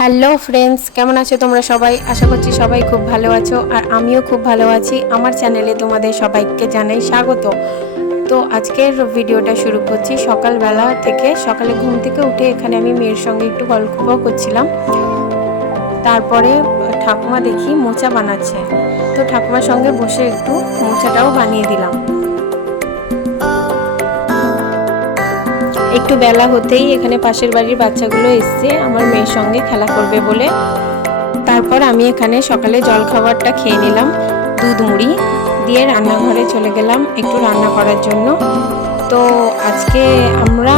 Hello friends, কেমন আছো তোমরা সবাই? আশা করছি সবাই খুব ভালো আছো, আর আমিও খুব ভালো আছি। আমার চ্যানেলে তোমাদের সবাইকে জানাই স্বাগত। তো আজকের ভিডিওটা শুরু করছি সকালবেলা থেকে। সকালে ঘুম থেকে উঠে এখানে আমি মেয়ের সঙ্গে একটু গল্প করছিলাম। তারপরে ঠাকুমা দেখি মোচা বানাচ্ছে, তো ঠাকুমার সঙ্গে বসে একটু মোচাটাও বানিয়ে দিলাম। একটু বেলা হতেই এখানে পাশের বাড়ির বাচ্চাগুলো এসছে আমার মেয়ের সঙ্গে খেলা করবে বলে। তারপর আমি এখানে সকালে জলখাবারটা খেয়ে নিলাম, দুধ মুড়ি দিয়ে রান্নাঘরে চলে গেলাম একটু রান্না করার জন্য। তো আজকে আমরা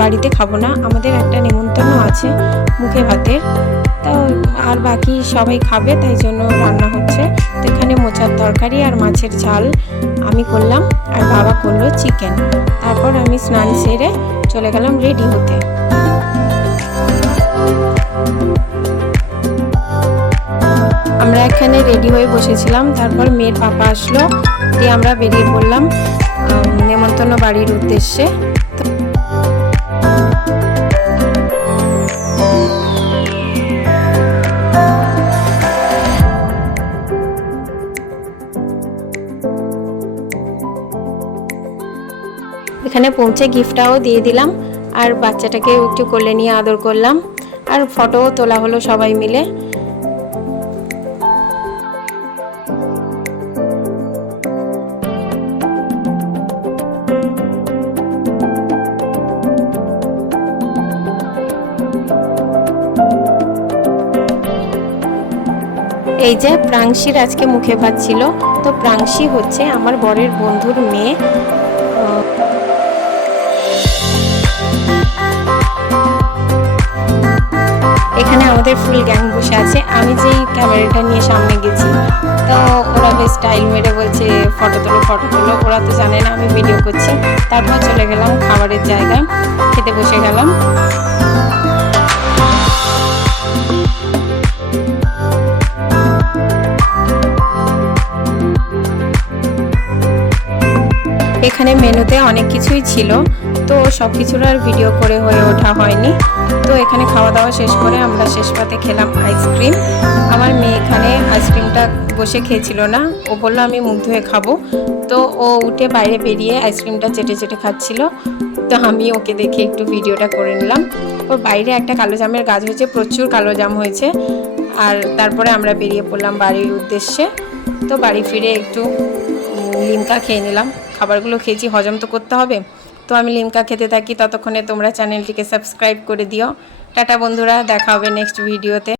বাড়িতে খাবো না, আমাদের একটা নেমন্তন্ন আছে মুখে ভাতের, তো আর বাকি সবাই খাবে, তাই জন্য রান্না হচ্ছে। তো এখানে মোচার তরকারি আর মাছের ঝাল আমি করলাম, আর বাবা করলো চিকেন। তারপর আমি স্নান সেরে চলে গেলাম রেডি হতে। আমরা এখানে রেডি হয়ে বসেছিলাম, তারপর মেয়ের পাপা আসলো, দিয়ে আমরা বেরিয়ে পড়লাম নেমন্তন্ন বাড়ির উদ্দেশ্যে। এখানে পৌঁছে গিফটটাও দিয়ে দিলাম, আর বাচ্চাটাকে একটু কোলে নিয়ে আদর করলাম, আর ফটোও তোলা হলো সবাই মিলে। এই যে প্রাংশীর আজকে মুখে ভাত ছিল। তো প্রাংশী হচ্ছে আমার বরের বন্ধুর মেয়ে। এখানে আমাদের ফুল গ্যাং বসে আছে, আমি যেই ক্যামেরাটা নিয়ে সামনে গেছি, তো ওরা বেশ স্টাইল মেরে বলছে ফটো তোলো ফটো তোলো। ওরা তো জানে না আমি ভিডিও করছি। তারপর চলে গেলাম খাবারের জায়গায়, খেতে বসে গেলাম। এখানে মেনুতে অনেক কিছুই ছিল, তো সব কিছুর আর ভিডিও করে হয়ে ওঠা হয়নি। তো এখানে খাওয়া দাওয়া শেষ করে আমরা শেষ পাতে খেলাম আইসক্রিম। আমার মেয়ে এখানে আইসক্রিমটা বসে খেয়েছিল না, ও বললো আমি মুখ ধুয়ে খাবো। তো ও উঠে বাইরে বেরিয়ে আইসক্রিমটা চেটে চেটে খাচ্ছিল, তো আমি ওকে দেখে একটু ভিডিওটা করে নিলাম। ও বাইরে একটা কালো জামের গাছ হয়েছে, প্রচুর কালো জাম হয়েছে। আর তারপরে আমরা বেরিয়ে পড়লাম বাড়ির উদ্দেশ্যে। তো বাড়ি ফিরে একটু লিমকা খেয়ে নিলাম। খাবারগুলো খেয়েছি, হজম তো করতে হবে, তো আমি লিমকা খেতে থাকি। ততক্ষণে তোমরা চ্যানেলটিকে সাবস্ক্রাইব করে দিও। টাটা বন্ধুরা, দেখা হবে নেক্সট ভিডিওতে।